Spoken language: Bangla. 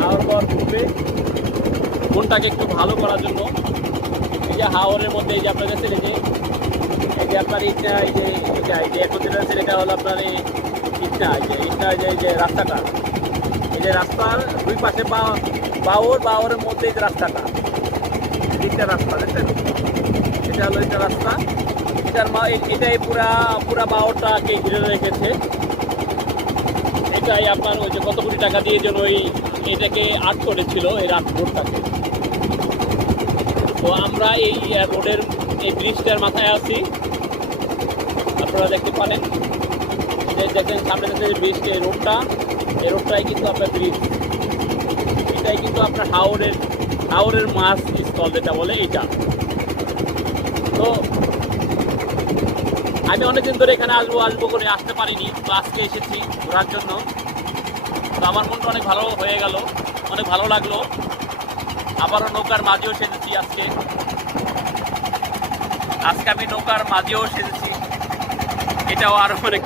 হাওর পাওয়ার পূর্বে মনটাকে একটু ভালো করার জন্য এই যে হাওরের মধ্যে এই যে আপনার কাছে এই যে আপনার ইটনা এই যে এখন যেটা আছে এটা হলো আপনার এই ইটনা এই যে রাস্তাটা, এই যে রাস্তার দুই পাশে বাওরের মধ্যে এই যে রাস্তাটা, তিনটা রাস্তা দেখছেন, এটা হলো একটা রাস্তা, এটাই পুরা বাওরটাকে ঘিরে রেখেছে। এটাই আপনার ওই যে কত কোটি টাকা দিয়ে যেন এটাকে আর্ট করেছিল এই রোডটাকে। তো আমরা এই রোডের এই ব্রিজটার মাথায় আছি, আপনারা দেখতে পারেন দেখেন সামনে দেখেন ব্রিজ, এই রোডটাই কিন্তু আপনার ব্রিজ, এটাই কিন্তু আপনার হাওরের মাছ স্থল যেটা বলে এইটা। তো আমি অনেকদিন ধরে এখানে আসবো করে আসতে পারিনি, তো আজকে এসেছি ঘোরার জন্য। তো আমার মনটা অনেক ভালো হয়ে গেল, অনেক ভালো লাগলো। আবারও নৌকার মাঝেও সেজেছি আজকে আমি নৌকার মাঝেও সেজেছি, এটাও আরো অনেক